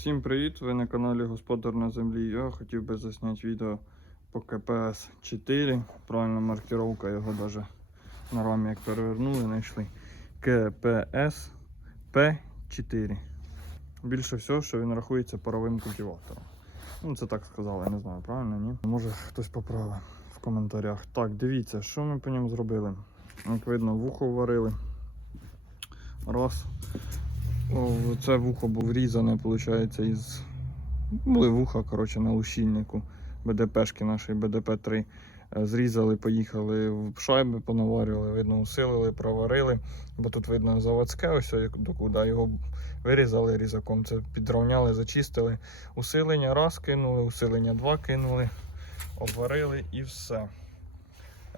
Всім привіт! Ви на каналі Господар на землі. Я хотів би засняти відео по КПС 4. Правильна маркировка його даже на рамі як перевернули, знайшли. КПС П4. Більше всього, що він рахується паровим культиватором. Ну, це так сказали, я не знаю, правильно, ні? Може хтось поправив в коментарях. Так, дивіться, що ми по ньому зробили. Як видно, вухо варили. Раз. Це вухо був врізане, виходить, із. Були вуха, коротше, на лущильнику БДПшки нашої БДП-3. Е, Зрізали, поїхали в шайби, понаварювали, видно, усилили, проварили. Бо тут видно заводське, ось докуди його вирізали різаком. Це підравняли, зачистили. Усилення раз кинули, усилення два кинули, обварили і все.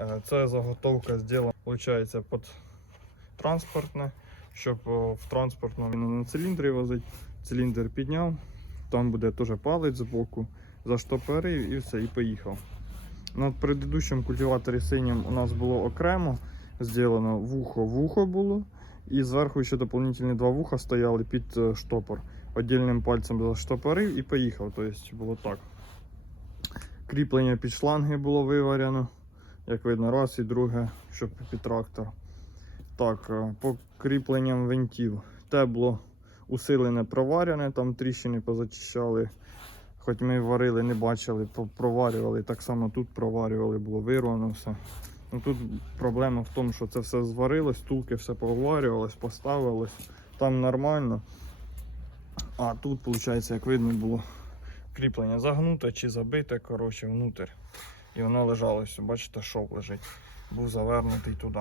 Е, Це заготовка зроблена, виходить, під транспортне щоб в транспортному на циліндрі возить. Циліндр підняв, там буде теж палець збоку, заштопорив і все, і поїхав. На предыдущому культиваторі синім у нас було окремо зроблено вухо-вухо було. І зверху ще дополнительні два вуха стояли під е, штопор. Отдільним пальцем заштопорив і поїхав. Тобто було так. Кріплення під шланги було виварено. Як видно, раз і друге, щоб під трактор. Так, е, по кріпленням винтів. Те було усилене проварене, там тріщини позачищали. Хоч ми варили, не бачили, проварювали. Так само тут проварювали, було вирвано все. Ну, тут проблема в тому, що це все зварилось, тулки все поварювалось, поставилось. Там нормально. А тут, виходить, як видно, було кріплення загнуте чи забите, коротше, внутрь. І воно лежало, бачите, шов лежить. Був завернутий туди.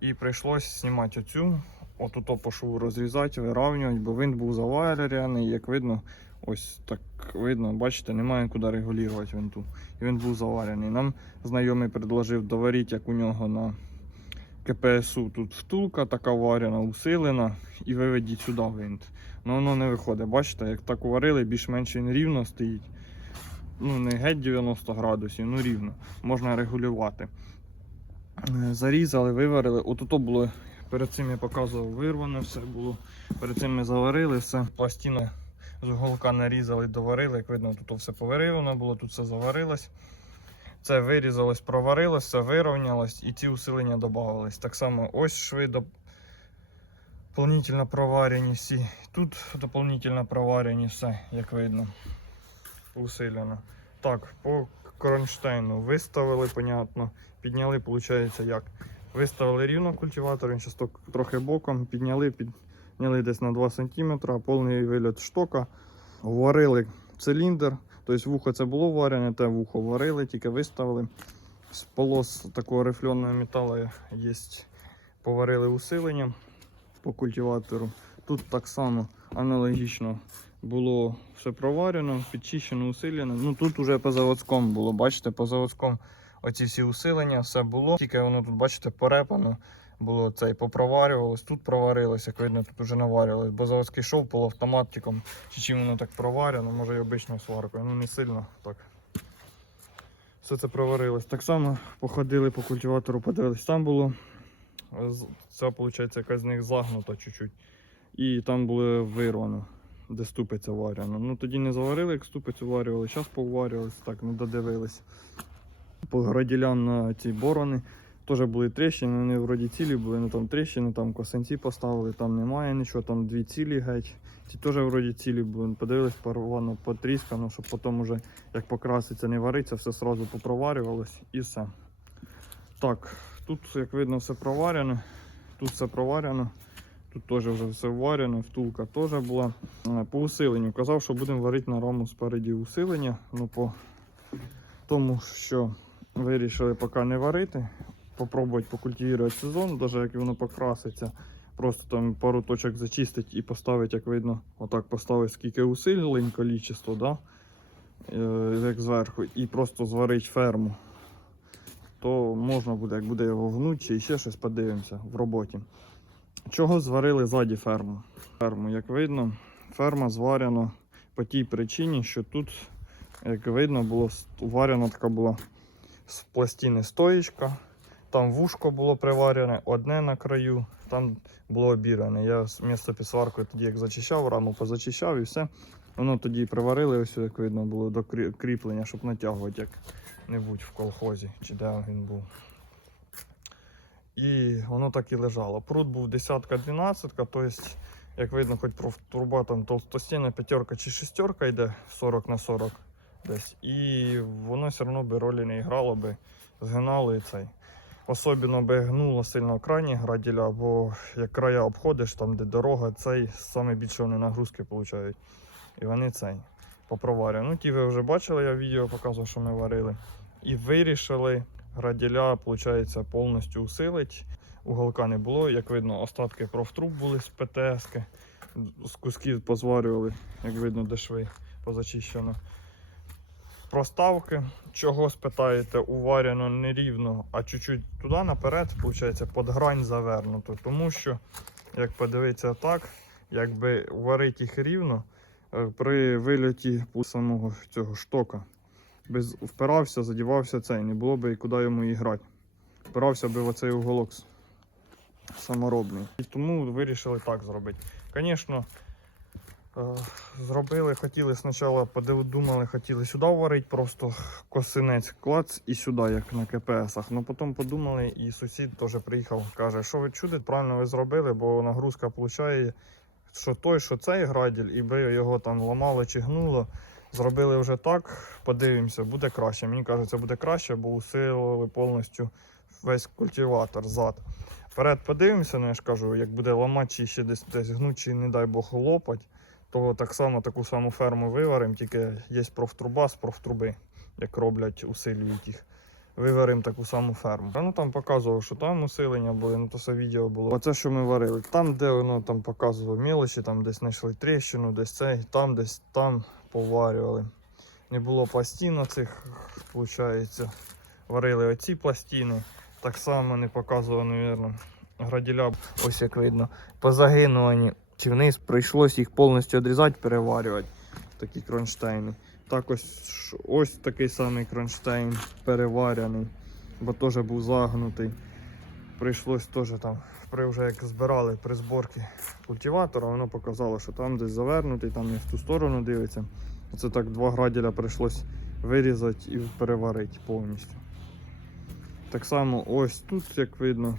І прийшлось знімати оцю, отут по розрізати, вирівнювати, бо він був заварений, як видно, ось так видно, бачите, немає куди регулювати винту. І він був заварений. Нам знайомий предложив доварити, як у нього на КПСУ тут втулка така варена, усилена, і виведіть сюди винт. Ну воно не виходить. Бачите, як так уварили, більш-менш він рівно стоїть. Ну, не геть 90 градусів, ну рівно. Можна регулювати. Е, Зарізали, виварили. От то було перед цим я показував вирване, все було. Перед цим ми заварили все. Пластину з уголка нарізали, доварили. Як видно, тут все повирівно було, тут все заварилось. Це вирізалось, проварилось, все вирівнялось і ці усилення додавались. Так само ось шви до... дополнительно проварені всі. Тут дополнительно проварені все, як видно. Усилено. Так, по кронштейну виставили, понятно. Підняли, виходить, як? Виставили рівно культиватор, він зараз трохи боком, підняли, підняли десь на 2 см, повний вильот штока, варили циліндр, тобто вухо це було варене, те вухо варили, тільки виставили. З полос такого рифленого металу є, поварили усилення по культиватору. Тут так само аналогічно було все проварено, підчищено, усилено. Ну тут уже по заводському було, бачите, по заводському оці всі усилення, все було. Тільки воно тут, бачите, порепано було це і попроварювалось, тут проварилось, як видно, тут уже наварювалось. Бо заводський шов полуавтоматиком, чи чим воно так проварено, може і обичною сваркою, ну не сильно так. Все це проварилось. Так само походили по культиватору, подивились, там було. Це, виходить, якась з них загнута чуть-чуть. І там було вирвано, де ступиця варена. Ну тоді не заварили, як ступицю варювали, зараз поварювалися, так не додивились. По граділям на ці борони теж були тріщини, вони вроді цілі були, ну там тріщини, там косинці поставили, там немає нічого, там дві цілі геть. Ці теж вроді цілі були. Подивились, порвано, потріскано, щоб потім уже як покраситься, не вариться, все одразу попроварювалось і все. Так, тут, як видно, все проварено. Тут все проварено. Тут теж вже все варено, втулка теж була. Е, По усиленню казав, що будемо варити на раму спереді усилення. Ну, по тому, що вирішили поки не варити. Попробувати покультивувати сезон, навіть як воно покраситься. Просто там пару точок зачистить і поставить, як видно, отак поставить скільки усилень, кількість, да? е, як зверху, і просто зварить ферму. То можна буде, як буде його гнуть, чи ще щось подивимося в роботі. Чого зварили ззаді ферму? Ферму, як видно, ферма зварена по тій причині, що тут, як видно, було варена така була з пластини стоїчка. Там вушко було приварене, одне на краю, там було обірване. Я з місто під сваркою тоді як зачищав, раму позачищав і все. Воно тоді приварили, ось як видно було до кріплення, щоб натягувати як-небудь в колхозі, чи де він був. І воно так і лежало. Пруд був десятка, дванадцятка, тобто, як видно, хоч профтруба там толстостінна п'ятерка чи шестерка йде 40 на 40 десь. І воно все одно би ролі не грало би, згинало і цей. Особливо би гнуло сильно крайні граділя, бо як края обходиш, там де дорога, цей саме більше вони нагрузки получають. І вони цей попроварюють. Ну, ті ви вже бачили, я відео показував, що ми варили. І вирішили граділя, виходить, повністю усилить. Уголка не було, як видно, остатки профтруб були з ПТС. З кусків позварювали, як видно, де шви позачищено. Проставки, чого спитаєте, уварено не рівно, а чуть-чуть туди наперед, виходить, під грань завернуто. Тому що, як подивитися так, якби варити їх рівно, е, при вильоті самого цього штока без впирався, задівався цей, не було би і куди йому і грати. Впирався би в оцей уголок саморобний. І тому вирішили так зробити. Звісно, е, зробили, хотіли спочатку, подив- думали, хотіли сюди варити, просто косинець клац і сюди, як на КПСах. Ну потім подумали, і сусід теж приїхав, каже, що ви чудите, правильно ви зробили, бо нагрузка виходить, що той, що цей граділь, і би його там ламало чи гнуло. Зробили вже так, подивимося, буде краще. Мені кажеться, буде краще, бо усилили повністю весь культиватор зад. Вперед подивимося, ну я ж кажу, як буде ламати чи ще десь десь гнуть, чи не дай Бог лопать, то так само таку саму ферму виваримо, тільки є профтруба з профтруби, як роблять, усилюють їх. Виваримо таку саму ферму. А ну там показував, що там усилення були, ну то все відео було. Оце, що ми варили. Там, де воно там показувало мілочі, там десь знайшли тріщину, десь цей, там, десь там поварювали. Не було пластин цих, виходить. Варили оці пластини. Так само не показував, мабуть, граділя. Ось як видно, позагинувані. Чи вниз прийшлось їх повністю відрізати, переварювати. Такі кронштейни. Так ось, ось такий самий кронштейн переварений, бо теж був загнутий. Прийшлось теж там, при вже як збирали при зборці культиватора, воно показало, що там десь завернутий, там не в ту сторону дивиться. Оце так два граділя прийшлось вирізати і переварити повністю. Так само ось тут, як видно,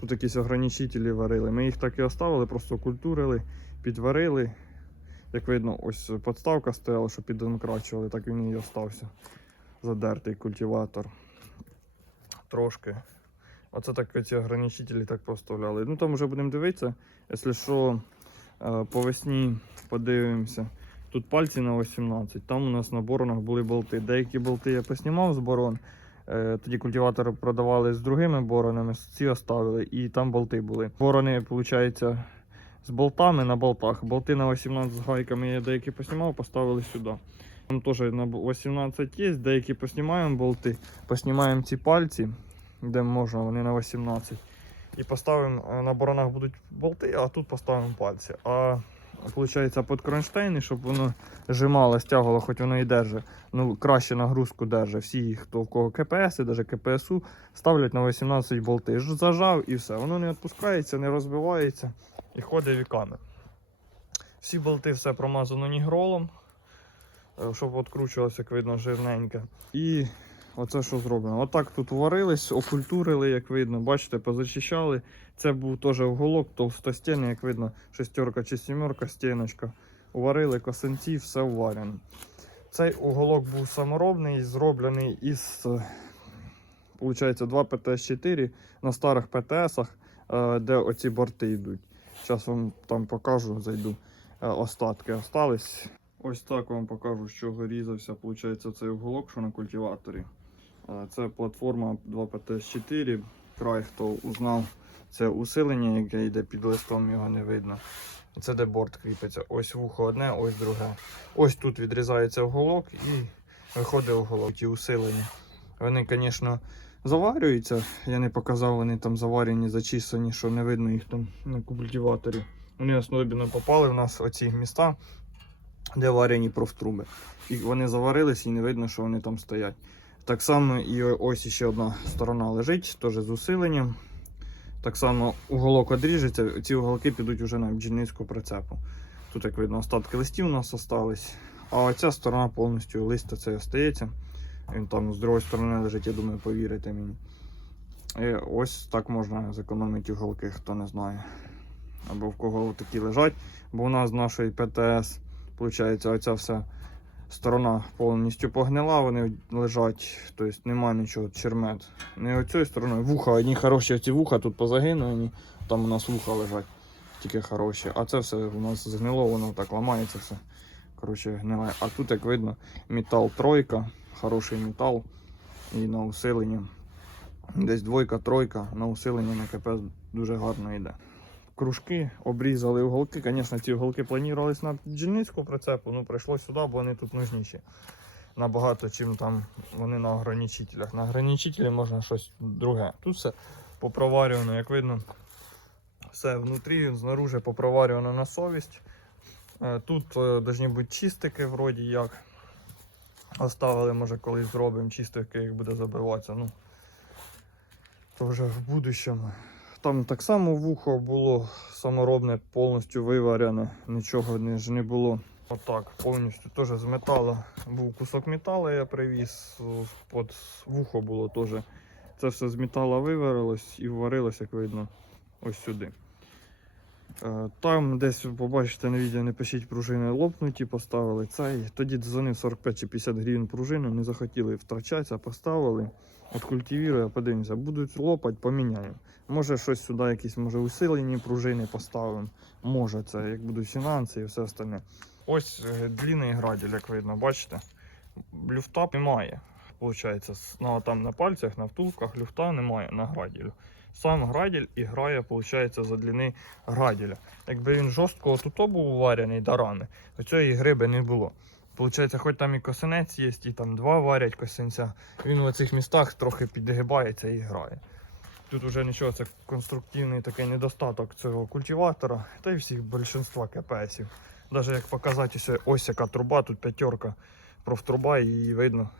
тут якісь ограничителі варили. Ми їх так і оставили, просто культурили, підварили. Як видно, ось подставка стояла, що підонкрачували, так він і остався. Задертий культиватор. Трошки. Оце так ці ограничителі так поставляли. Ну там вже будемо дивитися. Якщо що, е, по весні подивимося. Тут пальці на 18, там у нас на боронах були болти. Деякі болти я поснімав з борон. Е, Тоді культиватори продавали з другими боронами, ці оставили, і там болти були. Борони, виходить, з болтами на болтах. Болти на 18 з гайками я деякі поснімав, поставили сюди. Там теж на 18 є, деякі поснімаємо болти, поснімаємо ці пальці, де можна, вони на 18. І поставимо е, на боронах будуть болти, а тут поставимо пальці. А виходить під кронштейни, щоб воно жимало, стягувало, хоч воно і держить. Ну, краще нагрузку держить. Всі, хто в кого КПС, і навіть КПСУ, ставлять на 18 болти. Зажав і все. Воно не відпускається, не розбивається і ходить віками. Всі болти все промазано нігролом, е, щоб відкручувалося, як видно, жирненьке. І оце що зроблено. Отак тут варились, окультурили, як видно, бачите, позачищали. Це був теж уголок, товстостінний, як видно, шестерка чи сімерка, стіночка. Уварили косинці, все вварено. Цей уголок був саморобний, зроблений із, е, получається, 2 ПТС-4 на старих ПТСах, е, де оці борти йдуть. Зараз вам там покажу, зайду. Е, Остатки остались. Ось так вам покажу, з чого різався, виходить, цей уголок, що на культиваторі. Е, Це платформа 2ПТС-4. Край, хто узнав, це усилення, яке йде під листом, його не видно. І Це де борт кріпиться. Ось вухо одне, ось друге. Ось тут відрізається уголок і виходить уголок. Ті усилення. Вони, звісно, заварюються. Я не показав, вони там заварені, зачисані, що не видно їх там на культиваторі. Вони особливо попали в нас оці міста, де варені профтруби. І вони заварились і не видно, що вони там стоять. Так само і ось ще одна сторона лежить, теж з усиленням. Так само уголок одріжеться, ці уголки підуть вже на бджільницьку прицепу. Тут, як видно, остатки листів у нас остались. А оця сторона повністю лист оцей остається. Він там з другої сторони лежить, я думаю, повірите мені. І ось так можна зекономити уголки, хто не знає. Або в кого такі лежать. Бо у нас з нашої ПТС, виходить, оця вся сторона повністю погнила, вони лежать, тобто немає нічого, чермет. Не оцією стороною. Вуха, одні хороші ці вуха тут позагинули, там у нас вуха лежать, тільки хороші. А це все у нас згнило, воно так ламається все. Коротше, гниле. А тут, як видно, метал тройка, хороший метал. І на усиленні. Десь двойка, тройка, на усиленні на КП дуже гарно йде. Кружки обрізали уголки. Звісно, ці уголки планувалися на бджільницьку прицепу, ну прийшло сюди, бо вони тут нужніші. Набагато, чим там вони на ограничителях. На ограничителі можна щось друге. Тут все попроварювано, як видно. Все внутрі, знаружи попроварювано на совість. Е, Тут е, повинні бути чистики, вроді як. Оставили, може, колись зробимо чистики, як буде забиватися. Ну, то вже в будущому. Там так само вухо було саморобне, повністю виварене, нічого не, було. Отак, повністю теж з металу. Був кусок металу, я привіз, о, під вухо було теж. Це все з металу виварилось і варилось, як видно, ось сюди. Е, Там десь побачите на відео, не пишіть пружини лопнуті, поставили цей. Тоді дзвонив 45 чи 50 гривень пружину, не захотіли втрачатися, поставили. От культивірую, подивимося, будуть лопать, поміняємо. Може щось сюди, якісь може усилені пружини поставимо. Може це, як будуть фінанси і все остальне. Ось е, длинний граділь, як видно, бачите? Люфта немає. Получається, на, там на пальцях, на втулках люфта немає на граділю. Сам граділь і грає, виходить, за длини граділя. Якби він жорстко тут був уварений до рани, то цієї гриби не було. Получається, хоч там і косинець є, і там два варять косинця, він в цих містах трохи підгибається і грає. Тут вже нічого, це конструктивний такий недостаток цього культиватора, та й всіх більшинства КПСів. Навіть як показати ось, яка труба, тут п'ятерка профтруба і видно.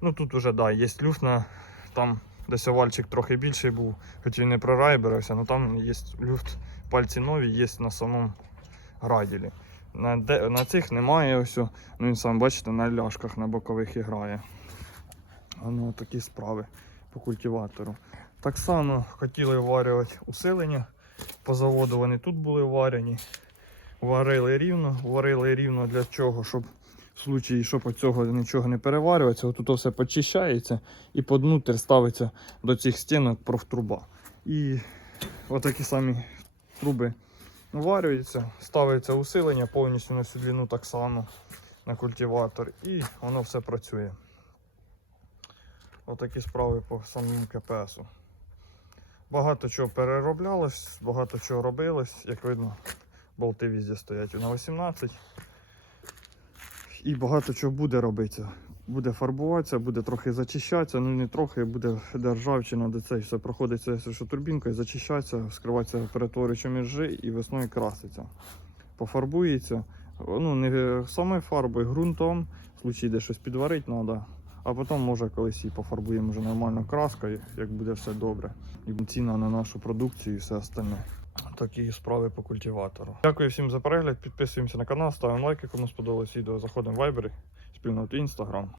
Ну тут уже да, є люфт на там десь овальчик трохи більший був, хоч він не прорайберився, але там є люфт, пальці нові є на самому граділі. На, де, на цих немає ось. Ну він сам бачите, на ляшках на бокових грає. Ну такі справи по культиватору. Так само хотіли варювати усилення. По заводу вони тут були варені. Варили рівно, варили рівно для чого, щоб в случаї, щоб от цього нічого не переварюватися, тут все почищається і під внутрь ставиться до цих стінок профтруба. І отакі самі труби варюються, ставиться усилення повністю на всю длину так само на культиватор і воно все працює. Отакі справи по самому КПСу. Багато чого перероблялось, багато чого робилось, як видно, болти везде стоять на 18. І багато чого буде робитися. Буде фарбуватися, буде трохи зачищатися, ну не трохи, буде державчина, де це все проходиться що турбінкою, зачищатися, вскриватися перетворюючи міжі і весною краситься. Пофарбується. Ну, не самою фарбою, ґрунтом, в случаї, де щось підварити треба. А потім, може, колись і пофарбуємо вже нормально краскою, як буде все добре. І ціна на нашу продукцію і все остальне. Такі справи по культиватору. Дякую всім за перегляд. Підписуємося на канал, ставимо лайки, кому сподобалось відео. Заходимо в Viber, спільноти Instagram.